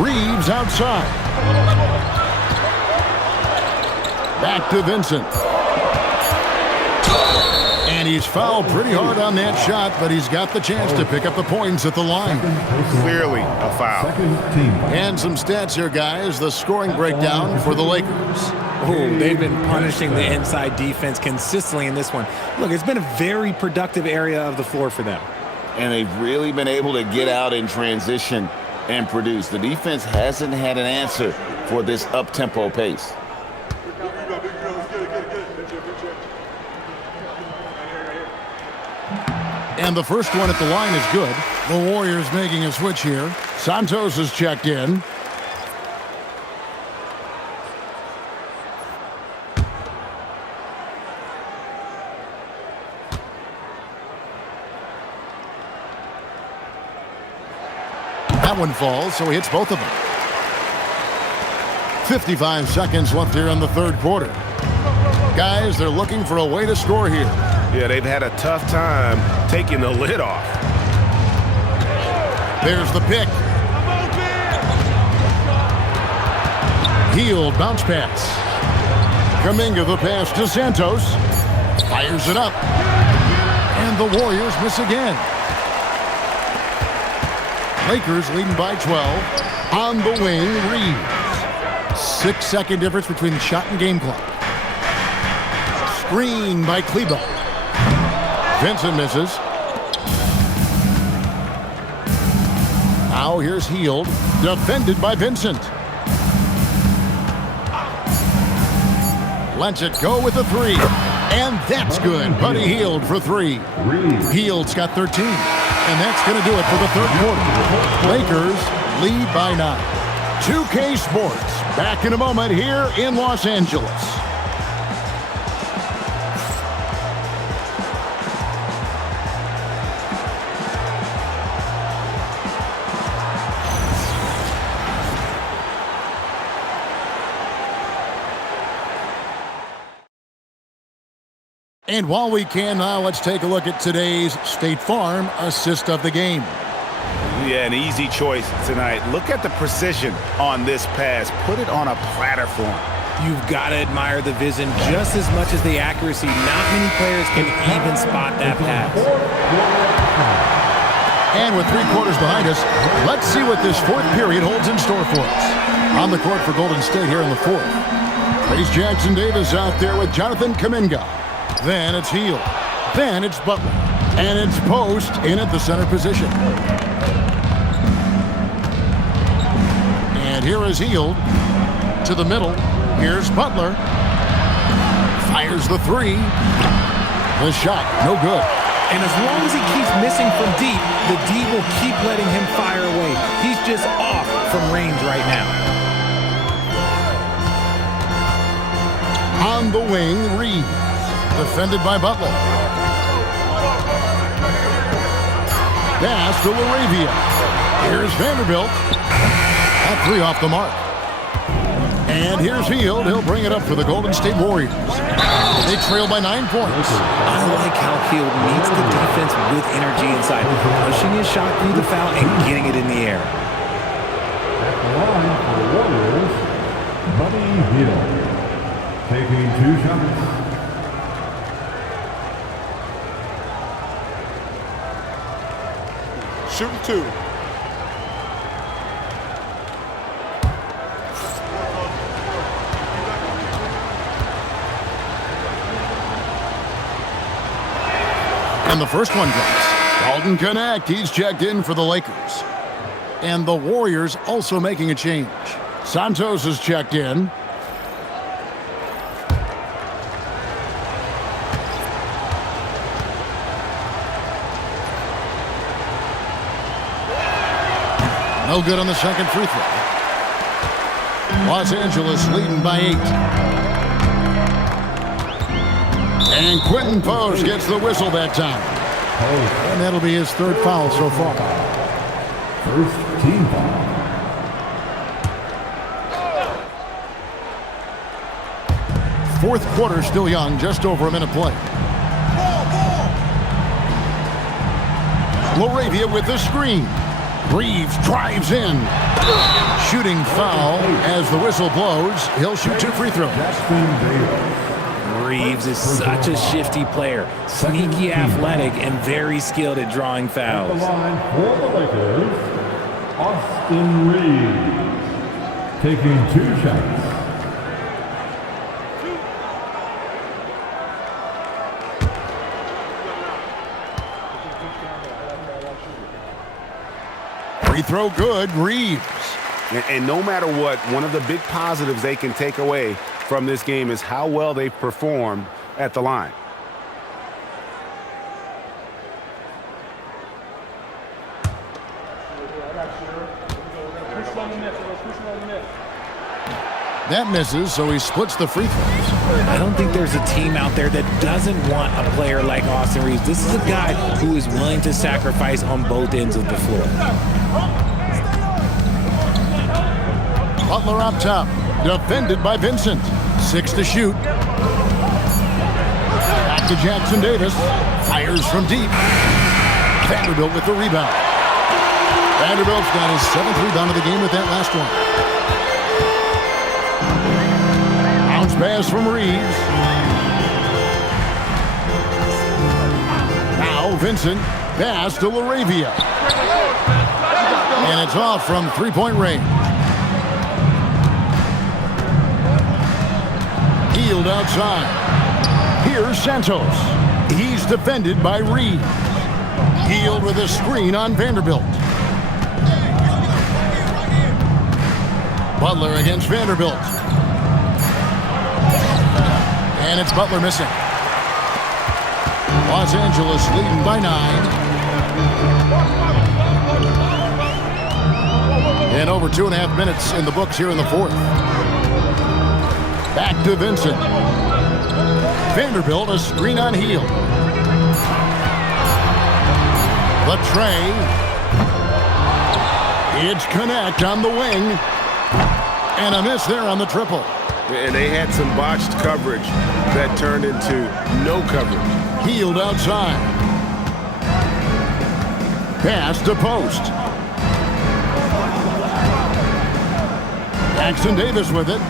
Reeves outside. Back to Vincent. And he's fouled pretty hard on that shot, but he's got the chance to pick up the points at the line. Clearly a foul. And some stats here, guys. The scoring breakdown for the Lakers. Oh, they've been punishing the inside defense consistently in this one. Look, it's been a very productive area of the floor for them. And they've really been able to get out in transition and produce. The defense hasn't had an answer for this up-tempo pace. And the first one at the line is good. The Warriors making a switch here. Santos is checked in. That one falls, so he hits both of them. 55 seconds left here in the third quarter. Guys, they're looking for a way to score here. Yeah, they've had a tough time taking the lid off. There's the pick. Hield bounce pass. Kuminga the pass to Santos. Fires it up. And the Warriors miss again. Lakers leading by 12. On the wing, Reeves. 6-second difference between the shot and game clock. Screen by Kleba. Vincent misses. Now here's Hield. Defended by Vincent. Lets it go with the 3. And that's good. Buddy Hield for 3. Hield's got 13. And that's going to do it for the third quarter. Lakers lead by 9. 2K Sports back in a moment here in Los Angeles. And while we can now, let's take a look at today's State Farm assist of the game. Yeah, an easy choice tonight. Look at the precision on this pass. Put it on a platter for him. You've got to admire the vision just as much as the accuracy. Not many players can even spot that pass. And with 3 quarters behind us, let's see what this fourth period holds in store for us. On the court for Golden State here in the fourth. Trace Jackson Davis out there with Jonathan Kuminga. Then it's Hield. Then it's Butler. And it's Post in at the center position. And here is Hield to the middle. Here's Butler. Fires the 3. The shot, no good. And as long as he keeps missing from deep, the D will keep letting him fire away. He's just off from range right now. On the wing, Reeves. Defended by Butler. Pass to Laravia. Here's Vanderbilt. That 3 off the mark. And here's Hield. He'll bring it up for the Golden State Warriors. They trail by 9 points. I like how Hield meets the defense with energy inside, pushing his shot through the foul and getting it in the air. At the line for the Warriors, Buddy Hield. Taking 2 shots. Shooting 2. And the first one drops. Dalton Connect, he's checked in for the Lakers. And the Warriors also making a change. Santos is checked in. No good on the second free throw. Los Angeles leading by 8. And Quentin Post gets the whistle that time. And that'll be his third foul so far. First team foul. Fourth quarter still young, just over a minute play. Laravia with the screen. Reeves drives in. Shooting foul as the whistle blows. He'll shoot 2 free throws. Reeves is such a shifty player. Sneaky athletic and very skilled at drawing fouls. The line for the Lakers, Austin Reeves, taking 2 shots. Free throw good, Reeves. And no matter what, one of the big positives they can take away from this game is how well they've performed at the line. That misses, so he splits the free throws. I don't think there's a team out there that doesn't want a player like Austin Reeves. This is a guy who is willing to sacrifice on both ends of the floor. Butler up top, defended by Vincent. 6 to shoot. Back to Jackson Davis. Fires from deep. Vanderbilt with the rebound. Vanderbilt's got his 7th rebound of the game with that last one. Bounce pass from Reeves. Now Vincent. Pass to Laravia. And it's off from three-point range. Healed outside. Here's Santos. He's defended by Reeves. Healed with a screen on Vanderbilt. Butler against Vanderbilt. And it's Butler missing. Los Angeles leading by 9. And over 2.5 minutes in the books here in the fourth. Back to Vincent. Vanderbilt, a screen on Heel. The tray. It's Connect on the wing. And a miss there on the triple. And they had some botched coverage that turned into no coverage. Healed outside. Pass to Post. Jackson Davis with it.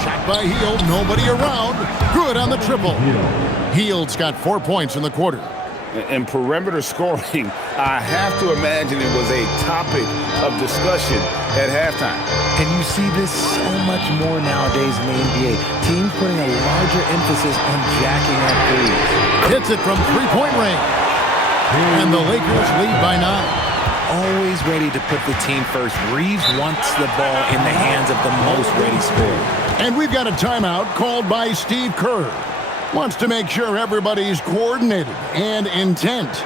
Shot by Hield. Nobody around. Good on the triple. Hield's got 4 points in the quarter. And perimeter scoring, I have to imagine it was a topic of discussion at halftime. And you see this so much more nowadays in the NBA. Teams putting a larger emphasis on jacking up threes. Hits it from three-point range. And the Lakers lead by 9. Always ready to put the team first. Reeves wants the ball in the hands of the most ready scorer. And we've got a timeout called by Steve Kerr. Wants to make sure everybody's coordinated and intent.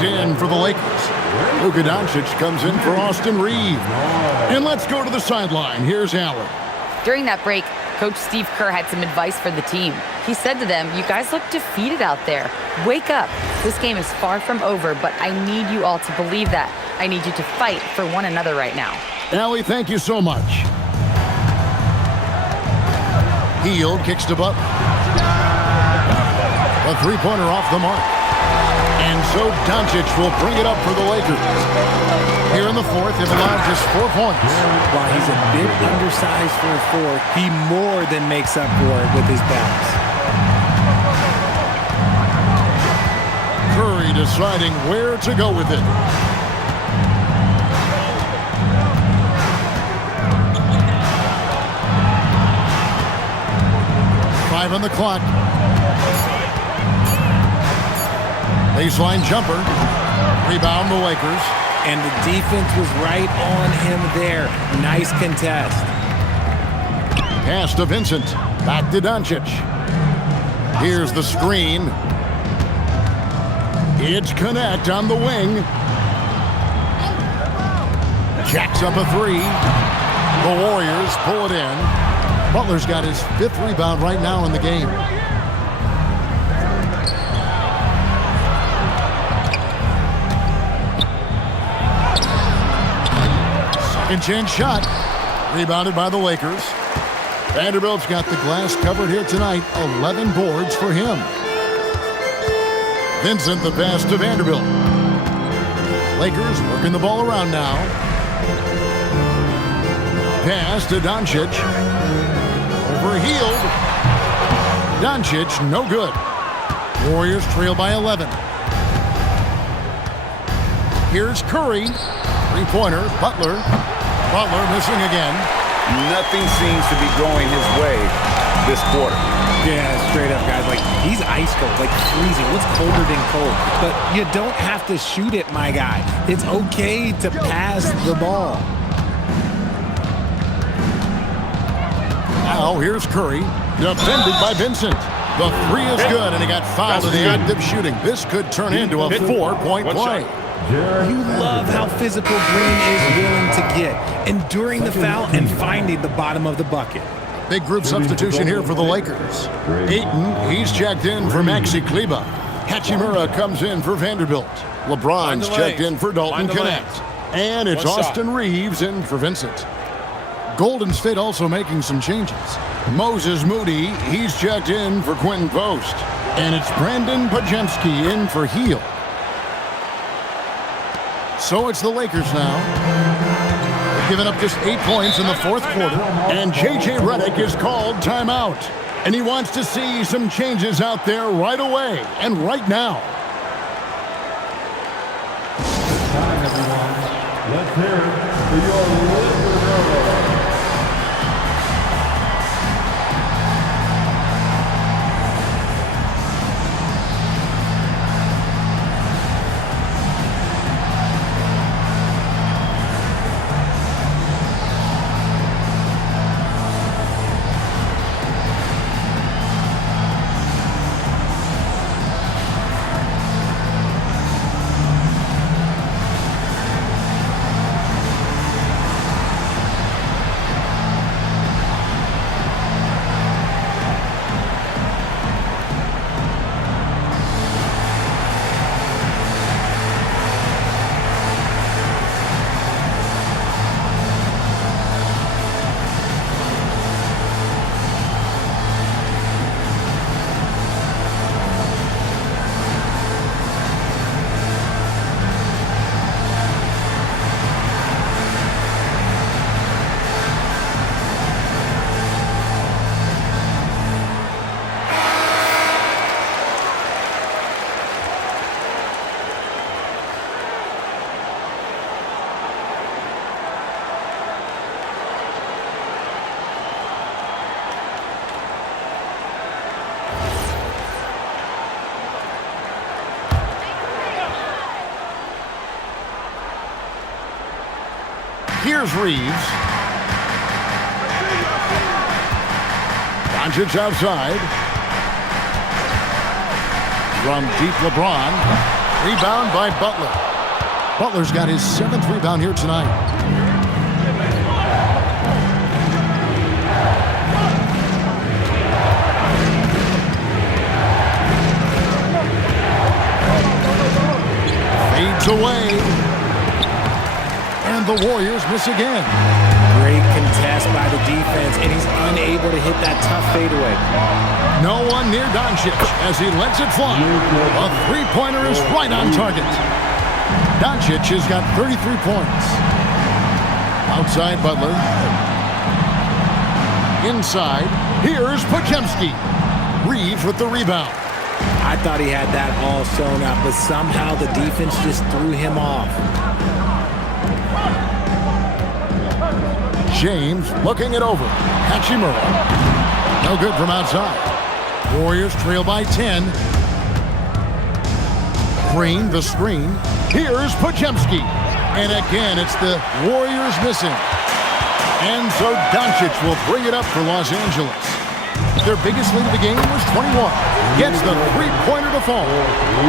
checked in for the Lakers. Luka Doncic comes in for Austin Reeves. And let's go to the sideline. Here's Allen. During that break, Coach Steve Kerr had some advice for the team. He said to them, "You guys look defeated out there. Wake up. This game is far from over, but I need you all to believe that. I need you to fight for one another right now." Allie, thank you so much. Hield kicks to Butler. A three-pointer off the mark. And so Doncic will bring it up for the Lakers. Here in the fourth, they've allowed just 4 points. While he's a bit undersized for a 4, he more than makes up for it with his balance. Curry deciding where to go with it. Five on the clock. Baseline jumper. Rebound the Lakers. And the defense was right on him there. Nice contest. Pass to Vincent. Back to Doncic. Here's the screen. It's Connect on the wing. Jacks up a three. The Warriors pull it in. Butler's got his 5th rebound right now in the game. Second chance shot. Rebounded by the Lakers. Vanderbilt's got the glass covered here tonight. 11 boards for him. Vincent the pass to Vanderbilt. Lakers working the ball around now. Pass to Doncic. Overhealed. Doncic, no good. Warriors trail by 11. Here's Curry. Three-pointer, Butler. Butler missing again. Nothing seems to be going his way this quarter. Yeah, straight up, guys. Like, he's ice cold, like freezing. What's colder than cold? But you don't have to shoot it, my guy. It's okay to pass the ball. Now here's Curry, defended by Vincent. The three is good, and he got fouled in the act of shooting. This could turn into a 4-point play. You love how physical Green is willing to get, enduring the foul and finding the bottom of the bucket. Big group substitution here for the Lakers. Ayton, he's checked in for Maxi Kleber. Hachimura comes in for Vanderbilt. LeBron's checked in for Dalton Connect. And it's Austin Reeves in for Vincent. Golden State also making some changes. Moses Moody, he's checked in for Quentin Post. And it's Brandon Pajemski in for Hield. So it's the Lakers now. They've given up just 8 points in the fourth quarter. And J.J. Redick is called timeout. And he wants to see some changes out there right away and right now. Time, everyone. Let's hear it for your Lakers. Here's Reeves. Doncic outside. From deep LeBron. Rebound by Butler. Butler's got his 7th rebound here tonight. Fades away. And the Warriors miss again. Great contest by the defense, and he's unable to hit that tough fadeaway. No one near Doncic as he lets it fly. A three-pointer is right on target. Doncic has got 33 points. Outside Butler. Inside. Here's Podziemski. Reeves with the rebound. I thought he had that all sewn up, but somehow the defense just threw him off. James looking it over. Hachimura. No good from outside. Warriors trail by 10. Green, the screen. Here's Podziemski. And again, it's the Warriors missing. And so Doncic will bring it up for Los Angeles. Their biggest lead of the game was 21. Gets the three-pointer to fall.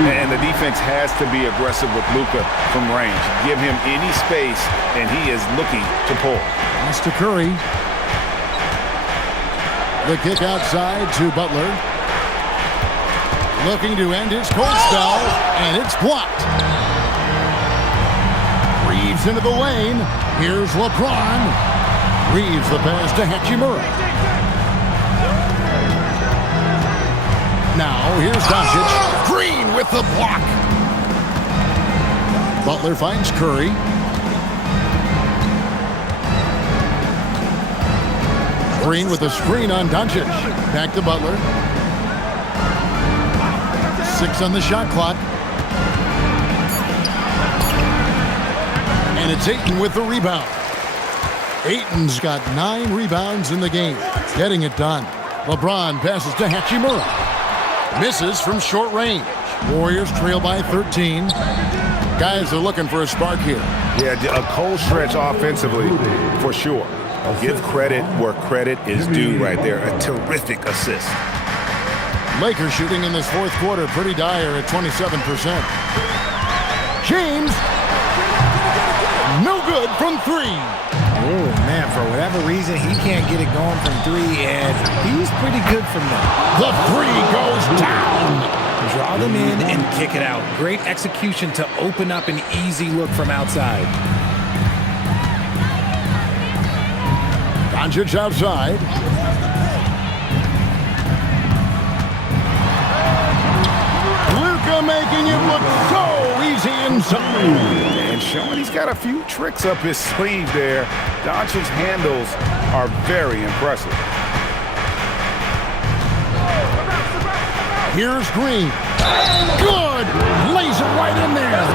And the defense has to be aggressive with Luka from range. Give him any space, and he is looking to pull. Pass to Curry. The kick outside to Butler. Looking to end his cold spell, and it's blocked. Reeves into the lane. Here's LeBron. Reeves the pass to Hachimura. Now, here's Doncic. Green with the block. Butler finds Curry. Green with a screen on Doncic. Back to Butler. 6 on the shot clock. And it's Ayton with the rebound. Ayton's got 9 rebounds in the game. Getting it done. LeBron passes to Hachimura. Misses from short range. Warriors trail by 13. Guys are looking for a spark here. Yeah, a cold stretch offensively, for sure. Give credit where credit is due right there. A terrific assist. Lakers shooting in this fourth quarter pretty dire at 27%. James. No good from 3. Oh, man, for whatever reason, he can't get it going from 3, and he's pretty good from that. The 3 goes down. Draw them in and kick it out. Great execution to open up an easy look from outside. Doncic outside. Luka making it look so easy inside. And showing he's got a few tricks up his sleeve there. Doncic's handles are very impressive. Here's Green. Good. Lays it right in there.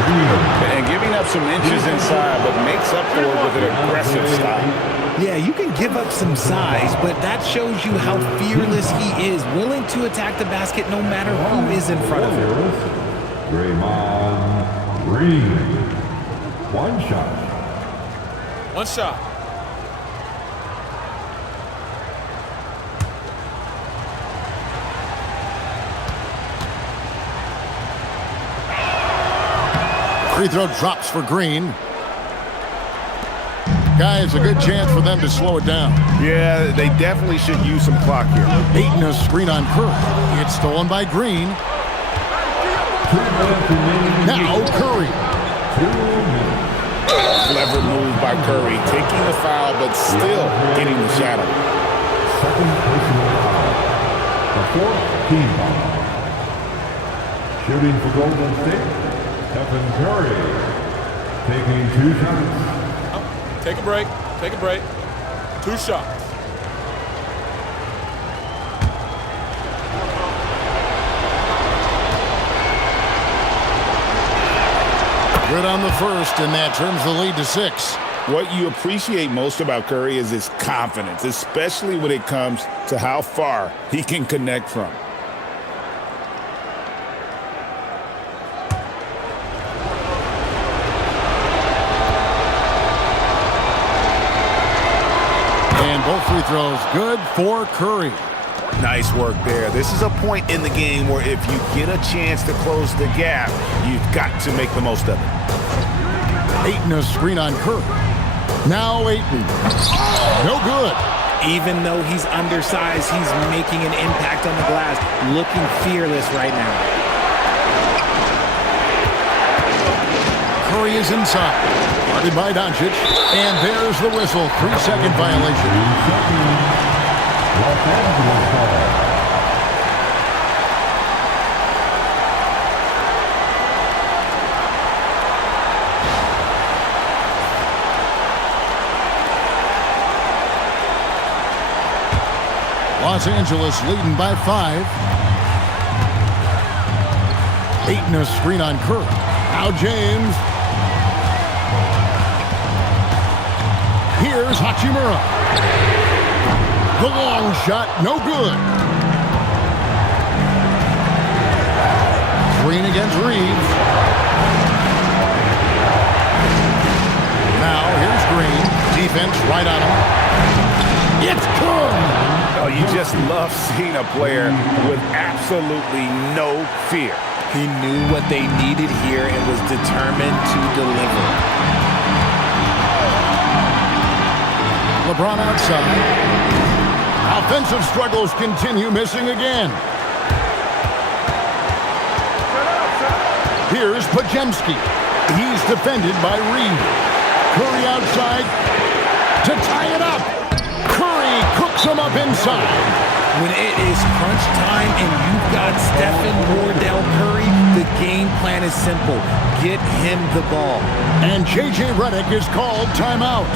And giving up some inches inside, but makes up for it with an aggressive style. Yeah, you can give up some size, but that shows you how fearless he is, willing to attack the basket no matter who is in front of him. Draymond Green. One shot. One shot. Free throw drops for Green. Guys, a good chance for them to slow it down. Yeah, they definitely should use some clock here. Ayton a screen on Curry. It's stolen by Green. Now Curry. Clever move by Curry, taking the foul, but still getting the shadow. Second personal foul. The fourth team foul. Shooting for Golden State, Stephen Curry. Taking 2 shots. Take a break. Take a break. 2 shots. Good on the first, and that turns the lead to 6. What you appreciate most about Curry is his confidence, especially when it comes to how far he can connect from. And both free throws good for Curry. Nice work there. This is a point in the game where if you get a chance to close the gap, you've got to make the most of it. Ayton a screen on Curry. Now Ayton. No good. Even though he's undersized, he's making an impact on the glass, looking fearless right now. Curry is inside. Guarded by Doncic. And there's the whistle. 3-second violation. Los Angeles ball. Los Angeles leading by 5. Ayton a screen on Curry. Now James. Here's Hachimura. The long shot, no good. Green against Reeves. Now here's Green. Defense right on him. It's good. Oh, you just love seeing a player with absolutely no fear. He knew what they needed here and was determined to deliver. LeBron outside. Offensive struggles continue, missing again. Here's Pajemski. He's defended by Reed. Curry outside to tie it up. Curry cooks him up inside. When it is crunch time and you've got Stephen Wardell Curry, the game plan is simple. Get him the ball. And J.J. Redick is called timeout.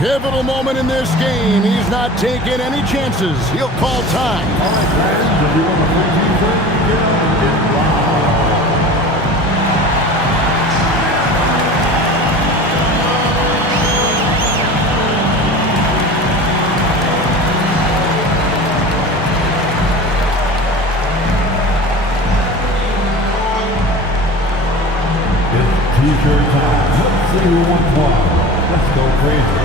Pivotal moment in this game. He's not taking any chances. He'll call time. All right, fans, if you want to play defense, get up and get wild. T-shirt time. Let's see who wants one. Let's go crazy.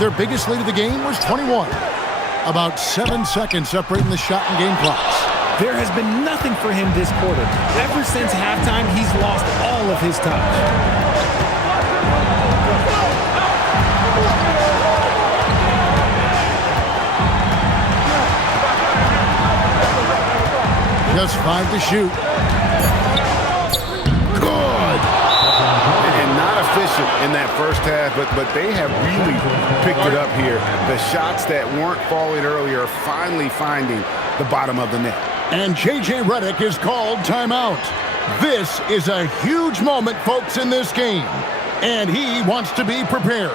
Their biggest lead of the game was 21. About 7 seconds separating the shot and game clocks. There has been nothing for him this quarter. Ever since halftime, he's lost all of his touch. Just 5 to shoot. Efficient in that first half, but they have really picked it up here. The shots that weren't falling earlier are finally finding the bottom of the net. And J.J. Redick is called timeout. This is a huge moment, folks, in this game. And he wants to be prepared.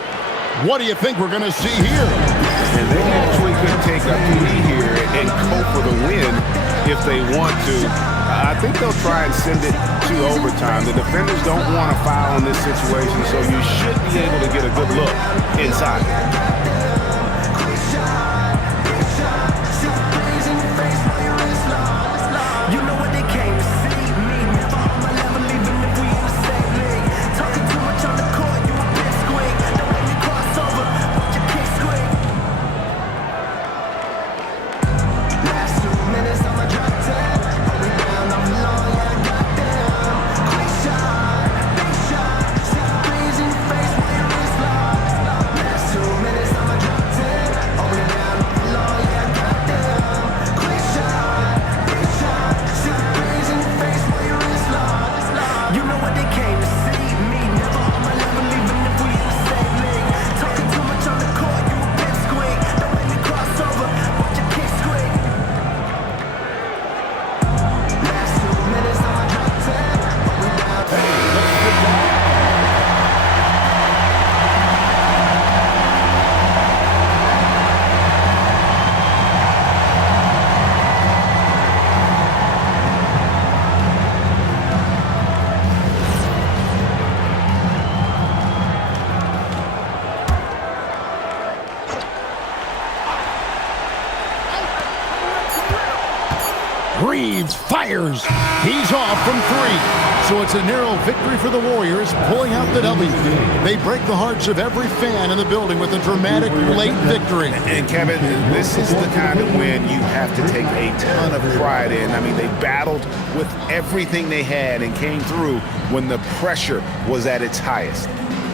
What do you think we're going to see here? And they actually could take a lead here and go for the win if they want to. I think they'll try and send it to overtime. The defenders don't want to foul in this situation, so you should be able to get a good look inside. Reeves fires. He's off from 3. So it's a narrow victory for the Warriors, pulling out the W. They break the hearts of every fan in the building with a dramatic late victory. And Kevin, this is the kind of win you have to take a ton of pride in. I mean, they battled with everything they had and came through when the pressure was at its highest.